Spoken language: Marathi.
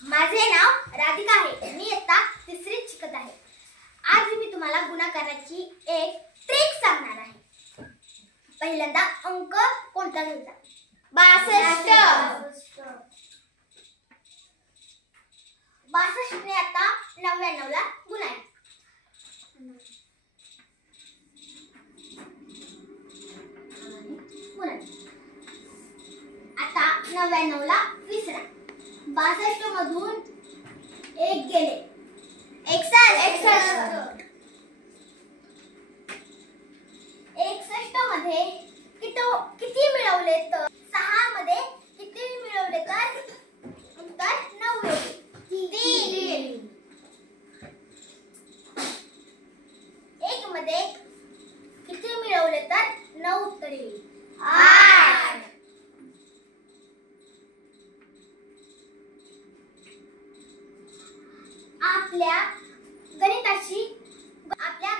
माझे नाव राधिका आहे. मी इयत्ता 3रीत शिकत आहे. आज मी तुम्हाला गुणाकाराची एक ट्रिक सांगणार आहे. पहिल्यांदा अंक कोणता घ्यायचा? 62. 62 ने आता 99 ला गुणायचं. आता 99 ला विसरा. 62 मधून 1 गेले. 61 मध्ये किती मिळवले तर 6 मध्ये किती मिळवले तर उत्तर 9 येईल. 1 मध्ये किती मिळवले तर 9 उत्तर येईल. 8. आपल्या गणिताची आपल्या